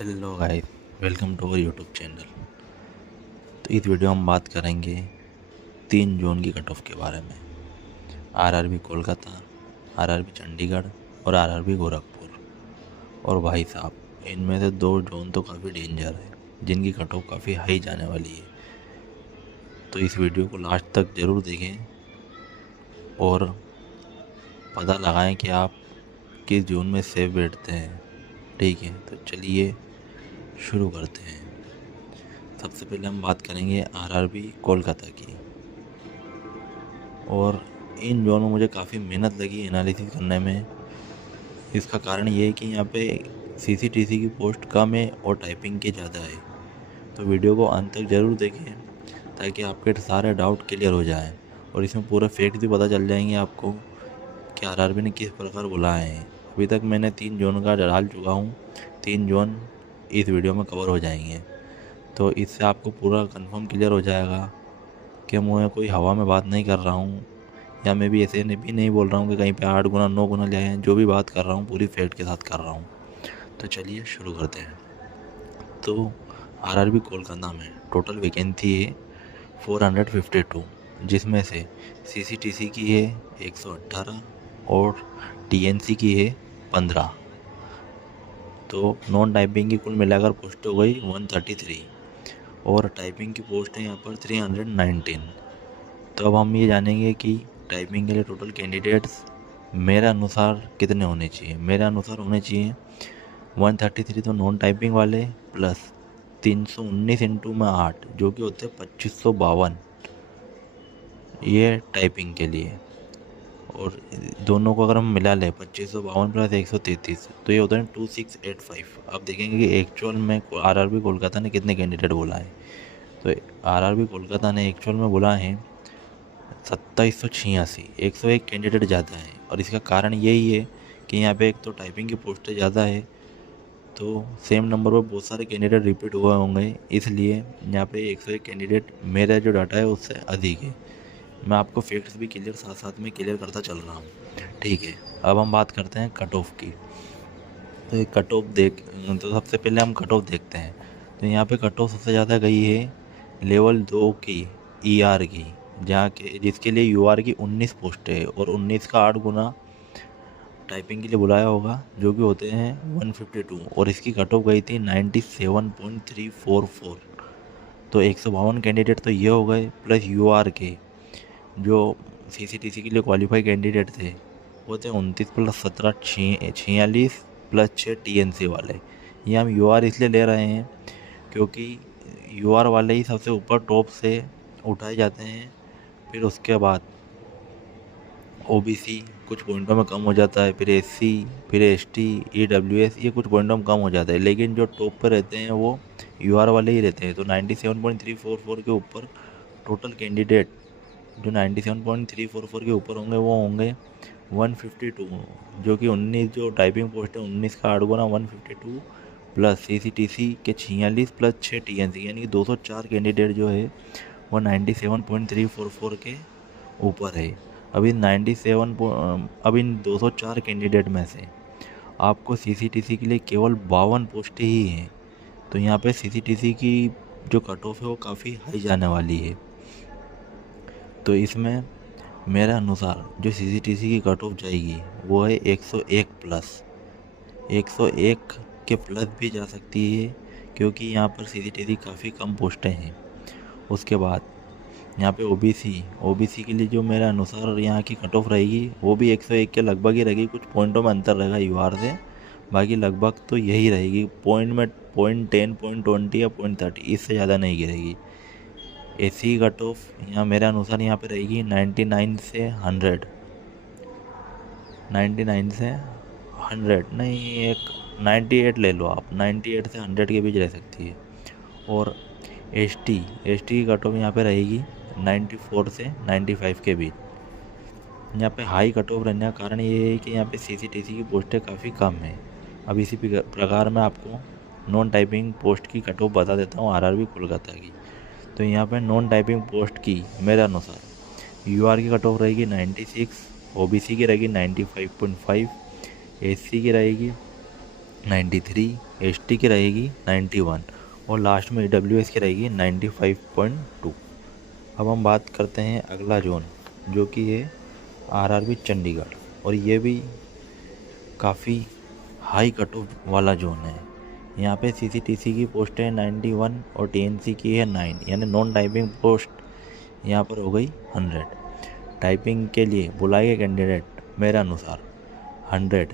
Hello guys, welcome to our YouTube channel. तो इस video में हम बात करेंगे 3 जोन की कट ऑफ के बारे में। आरआरबी कोलकाता, आरआरबी चंडीगढ़ और आरआरबी गोरखपुर। और भाई साहब, इनमें से 2 जोन तो काफ़ी डेंजर है, जिनकी कट ऑफ काफ़ी हाई जाने वाली है। तो इस वीडियो को लास्ट तक ज़रूर देखें और पता लगाएं कि आप किस जोन में सेफ बैठते हैं। ठीक है, तो चलिए शुरू करते हैं। सबसे पहले हम बात करेंगे आरआरबी कोलकाता की। और इन जोन में मुझे काफ़ी मेहनत लगी एनालिसिस करने में। इसका कारण ये है कि यहाँ पे सीसीटीसी की पोस्ट कम है और टाइपिंग की ज़्यादा है। तो वीडियो को अंत तक ज़रूर देखें ताकि आपके सारे डाउट क्लियर हो जाएं और इसमें पूरे फैक्ट भी पता चल जाएंगे आपको कि आरआरबी ने किस प्रकार बुलाए हैं। अभी तक मैंने 3 जोन का डाल चुका हूँ, 3 जोन इस वीडियो में कवर हो जाएंगे। तो इससे आपको पूरा कंफर्म क्लियर हो जाएगा कि मैं कोई हवा में बात नहीं कर रहा हूँ, या मैं भी ऐसे भी नहीं बोल रहा हूँ कि कहीं पे 8 गुना 9 गुना ले आए हैं। जो भी बात कर रहा हूँ पूरी फैक्ट के साथ कर रहा हूँ। तो चलिए शुरू करते हैं। तो आरआरबी कोलकाता में टोटल वैकेंसी है 452, जिसमें से सीसीटीसी की है 118 और टीएनसी की है 15। तो नॉन टाइपिंग की कुल मिलाकर पोस्ट हो गई 133 और टाइपिंग की पोस्ट है यहाँ पर 319। तो अब हम ये जानेंगे कि टाइपिंग के लिए टोटल कैंडिडेट्स मेरे अनुसार कितने होने चाहिए। मेरे अनुसार होने चाहिए 133 तो नॉन टाइपिंग वाले, प्लस 319 इंटू में 8 जो कि होते हैं 2552 ये टाइपिंग के लिए। और दोनों को अगर हम मिला लें 2552 प्लस 133 तो ये होता है 2685। अब देखेंगे कि एक्चुअल में आरआरबी कोलकाता ने कितने कैंडिडेट बुलाए। तो आरआरबी कोलकाता ने एक्चुअल में बुलाए हैं 2786, 101 कैंडिडेट ज़्यादा है। और इसका कारण यही है कि यहाँ पे एक तो टाइपिंग की पोस्टें ज़्यादा है, तो सेम नंबर पर बहुत सारे कैंडिडेट रिपीट हुए होंगे, इसलिए यहाँ पे 101 कैंडिडेट मेरा जो डाटा है उससे अधिक है। मैं आपको फैक्ट्स भी क्लियर साथ साथ में क्लियर करता चल रहा हूँ। ठीक है, अब हम बात करते हैं कट ऑफ की। तो ये कट ऑफ तो सबसे पहले हम कट ऑफ देखते हैं। तो यहाँ पे कट ऑफ सबसे ज़्यादा गई है लेवल 2 की ईआर की, जहाँ के जिसके लिए यूआर की 19 पोस्ट है और 19 का 8 गुना टाइपिंग के लिए बुलाया होगा, जो कि होते हैं 152। और इसकी कट ऑफ गई थी 97.344। तो 152 कैंडिडेट तो ये हो गए, प्लस यूआर के जो सीसीटीसी के लिए क्वालिफाई कैंडिडेट थे वो थे 29 प्लस 17 46 प्लस 6 टीएनसी वाले। ये हम यूआर इसलिए ले रहे हैं क्योंकि यूआर वाले ही सबसे ऊपर टॉप से उठाए जाते हैं। फिर उसके बाद ओबीसी कुछ पॉइंटों में कम हो जाता है, फिर एससी, फिर एसटी, ईडब्ल्यूएस ये कुछ पॉइंटों में कम हो जाता है, लेकिन जो टॉप पर रहते हैं वो यूआर वाले ही रहते हैं। तो 97.344 के ऊपर टोटल कैंडिडेट जो 97.344 के ऊपर होंगे वो होंगे 152, जो कि 19 जो टाइपिंग पोस्ट है 19 का 8 गुना 152 प्लस सीसीटीसी के 46 प्लस 6 टीएनसी, यानी कि 204 कैंडिडेट जो है वो 97.344 के ऊपर है। अब इन 204 कैंडिडेट में से आपको सीसीटीसी के लिए केवल 52 पोस्टें ही हैं। तो यहाँ पे सीसीटीसी की जो कट ऑफ है वो काफ़ी हाई जाने वाली है। तो इसमें मेरे अनुसार जो सीसीटीसी की कट ऑफ जाएगी वो है 101 प्लस। 101 के प्लस भी जा सकती है क्योंकि यहाँ पर सीसीटीसी काफ़ी कम पोस्टें हैं। उसके बाद यहाँ पे ओबीसी के लिए जो मेरे अनुसार यहाँ की कट ऑफ रहेगी वो भी 101 के लगभग ही रहेगी। कुछ पॉइंटों में अंतर रहेगा यूआर से, बाकी लगभग तो यही रहेगी। पॉइंट में 0.10, 0.20 या 0.30, इससे ज़्यादा नहीं गिरेगी। एसी की कट ऑफ यहाँ मेरे अनुसार यहाँ पे रहेगी 99 से 100, 99 से 100 नहीं, एक 98 ले लो आप, 98 से 100 के बीच रह सकती है। और एसटी की कट ऑफ यहाँ पे रहेगी 94 से 95 के बीच। यहाँ पे हाई कट ऑफ रहने का कारण ये है कि यहाँ पे सीसीटीसी की पोस्टें काफ़ी कम है। अब इसी प्रकार मैं आपको नॉन टाइपिंग पोस्ट की कट ऑफ बता देता हूँ आरआरबी कोलकाता की। तो यहाँ पे नॉन टाइपिंग पोस्ट की मेरे अनुसार यूआर की कट ऑफ रहेगी 96, ओबीसी की रहेगी 95.5, एससी की रहेगी 93, एसटी की रहेगी 91 और लास्ट में ईडब्ल्यूएस की रहेगी 95.2। अब हम बात करते हैं अगला जोन जो कि है आरआरबी चंडीगढ़, और ये भी काफ़ी हाई कट ऑफ वाला जोन है। यहाँ पे सीसीटीसी की पोस्ट है 91 और टीएनसी की है 9, यानी नॉन टाइपिंग पोस्ट यहाँ पर हो गई 100। टाइपिंग के लिए बुलाए गए कैंडिडेट मेरे अनुसार 100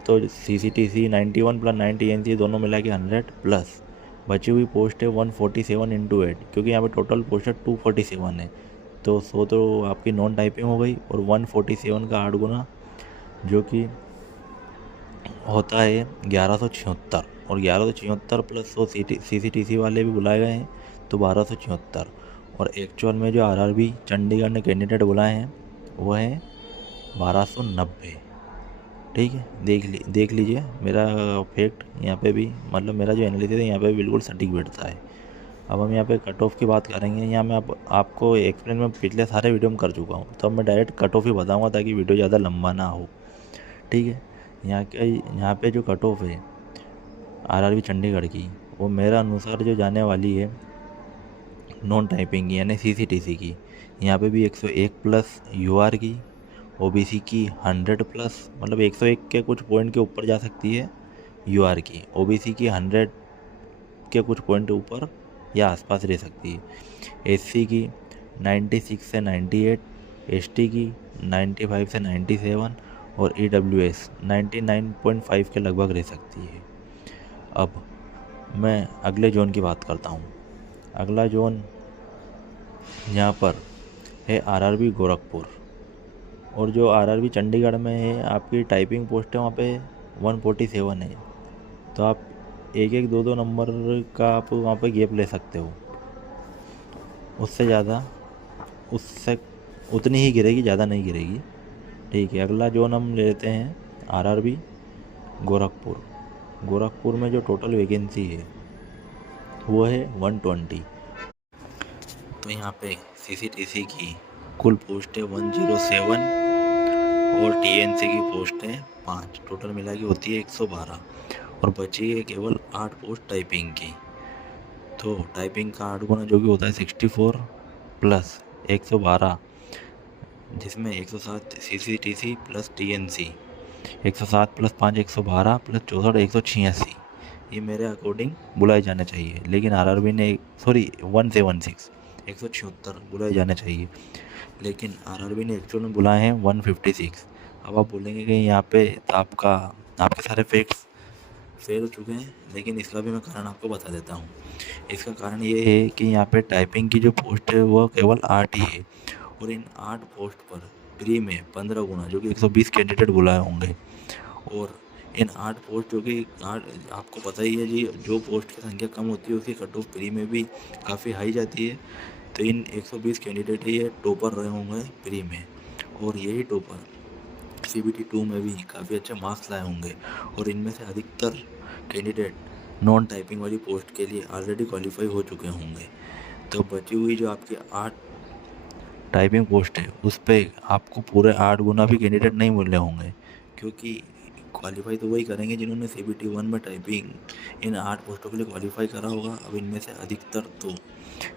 तो सीसीटीसी 91 प्लस 9 टीएनसी दोनों मिला के 100 प्लस बची हुई पोस्ट है 147 इंटू 8, क्योंकि यहाँ पे टोटल पोस्ट है 247 है, तो 100 तो आपकी नॉन टाइपिंग हो गई और 147 का 8 गुना जो कि होता है 1176, और 1176 प्लस 100 सीसीटीसी वाले भी बुलाए गए हैं तो 1276, और एक्चुअल में जो आरआरबी चंडीगढ़ ने कैंडिडेट बुलाए हैं वो हैं 1290। ठीक है, देख लीजिए मेरा फैक्ट यहाँ पे भी, मतलब मेरा जो एनालिसिस है यहाँ पे बिल्कुल सटीक बैठता है। अब हम यहाँ पे कट ऑफ की बात करेंगे। यहाँ मैं आपको एक्सप्लेन में पिछले सारे वीडियो में कर चुका हूँ, तो अब मैं डायरेक्ट कट ऑफ ही बताऊँगा ताकि वीडियो ज़्यादा लंबा ना हो। ठीक है, यहाँ पे जो कट ऑफ है आरआरबी चंडीगढ़ की, वो मेरा अनुसार जो जाने वाली है नॉन टाइपिंग की यानी सीसीटीसी की, यहाँ पे भी 101 प्लस यूआर की, ओबीसी की 100 प्लस, मतलब 101 के कुछ पॉइंट के ऊपर जा सकती है यूआर की, ओबीसी की 100 के कुछ पॉइंट ऊपर या आसपास रह सकती है, एससी की 96 से 98, एसटी की 95 से 97 और ईडब्ल्यूएस 99.5 के लगभग रह सकती है। अब मैं अगले जोन की बात करता हूँ। अगला जोन यहाँ पर है आरआरबी गोरखपुर, और जो आरआरबी चंडीगढ़ में है आपकी टाइपिंग पोस्ट है वहाँ पे 147 है, तो आप एक एक दो नंबर का आप वहाँ पे गैप ले सकते हो, उससे ज़्यादा उससे उतनी ही गिरेगी, ज़्यादा नहीं गिरेगी। ठीक है, अगला जोन हम लेते हैं आरआरबी गोरखपुर में जो टोटल वैकेंसी है वो है 120। तो यहाँ पे सीसीटीसी की कुल पोस्ट है 107 और टीएनसी की पोस्ट है 5, टोटल मिला के होती है 112, और बची है केवल 8 पोस्ट टाइपिंग की। तो टाइपिंग का 8 गुना जो कि होता है 64 प्लस 112, जिसमें 107 CCTC plus TNC, 107 plus 5 112 plus 64 186, ये मेरे अकॉर्डिंग बुलाए जाने चाहिए। लेकिन आरआरबी ने 176 176 बुलाए जाने चाहिए, लेकिन आरआरबी ने एक्चुअल में बुलाए हैं 156। अब आप बोलेंगे कि यहाँ पे आपके सारे फैक्ट्स फेल हो चुके हैं, लेकिन इसका भी मैं कारण आपको बता देता हूँ। इसका कारण ये है कि यहाँ पे टाइपिंग की जो पोस्ट है वो केवल 8 ही है, और इन 8 पोस्ट पर प्री में 15 गुना जो कि 120 कैंडिडेट बुलाए होंगे, और इन 8 पोस्ट जो कि 8, आपको पता ही है जी, जो पोस्ट की संख्या कम होती है उसकी कट ऑफ प्री में भी काफ़ी हाई जाती है। तो इन 120 कैंडिडेट ही ये टॉपर रहे होंगे प्री में, और यही टॉपर CBT 2 में भी काफ़ी अच्छे मार्क्स लाए होंगे, और इनमें से अधिकतर कैंडिडेट नॉन टाइपिंग वाली पोस्ट के लिए ऑलरेडी क्वालिफाई हो चुके होंगे। तो बची हुई जो आपकी 8 टाइपिंग पोस्ट है उस पर आपको पूरे 8 गुना भी कैंडिडेट नहीं मिल रहे होंगे, क्योंकि क्वालिफाई तो वही करेंगे जिन्होंने CBT 1 में टाइपिंग इन 8 पोस्टों के लिए क्वालिफाई करा होगा। अब इनमें से अधिकतर तो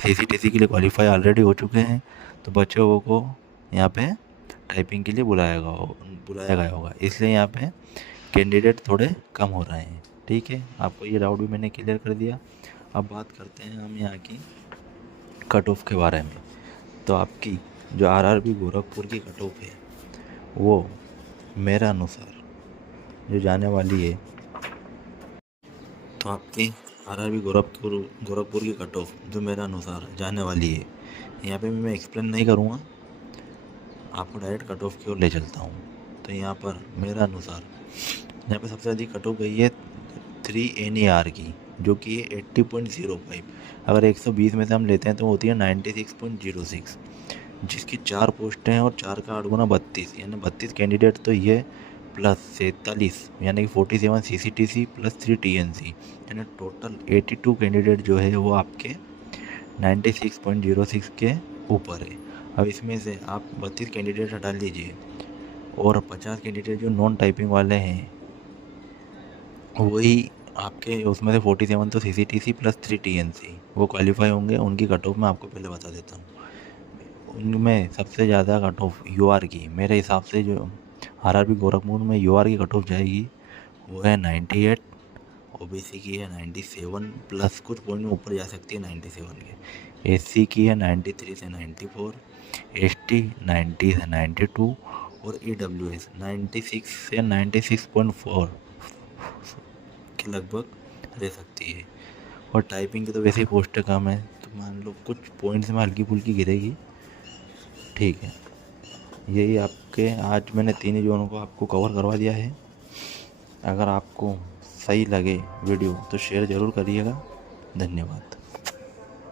CCTC के लिए क्वालिफाई ऑलरेडी हो चुके हैं, तो बच्चे लोगों को यहाँ पे टाइपिंग के लिए बुलाया गया होगा, इसलिए यहाँ पे कैंडिडेट थोड़े कम हो रहे हैं। ठीक है, आपको ये डाउट भी मैंने क्लियर कर दिया। अब बात करते हैं हम यहाँ की कट ऑफ के बारे में। तो आपकी जो आरआरबी गोरखपुर की कट ऑफ है वो मेरा अनुसार जो जाने वाली है, तो आपकी आरआरबी गोरखपुर की कट ऑफ जो मेरा अनुसार जाने वाली है, यहाँ पे मैं एक्सप्लेन नहीं करूँगा, आपको डायरेक्ट कट ऑफ की ओर ले चलता हूँ। तो यहाँ पर मेरा अनुसार यहाँ पे सबसे अधिक कट ऑफ गई है 3 NER की, जो कि है 80.05। अगर 120 में से हम लेते हैं तो होती है 96.06, जिसकी 4 पोस्टें हैं और 4 का 8 गुना 32, यानी 32 कैंडिडेट तो ये प्लस 47 यानी कि 47 CCTC प्लस 3 TNC, यानी टोटल 82 कैंडिडेट जो है वो आपके 96.06 के ऊपर है। अब इसमें से आप 32 कैंडिडेट हटा लीजिए और 50 कैंडिडेट जो नॉन टाइपिंग वाले हैं वही आपके उसमें से 47 तो CCTC प्लस 3 TNC वो क्वालिफाई होंगे। उनकी कट ऑफ मैं आपको पहले बता देता हूँ। उनमें सबसे ज़्यादा कट ऑफ UR की मेरे हिसाब से जो RRB गोरखपुर में UR की कट ऑफ जाएगी वो है 98। OBC की है 97 प्लस कुछ पॉइंट में ऊपर जा सकती है 97 के। SC की है 93 से 94, ST 90 से 92 और EWS 96 से 96.4 के लगभग रह सकती है। और टाइपिंग की तो वैसे ही पोस्ट कम है, तो मान लो कुछ पॉइंट्स में हल्की फुल्की गिरेगी। ठीक है, यही आपके आज मैंने 3 जोनों को आपको कवर करवा दिया है। अगर आपको सही लगे वीडियो तो शेयर ज़रूर करिएगा। धन्यवाद।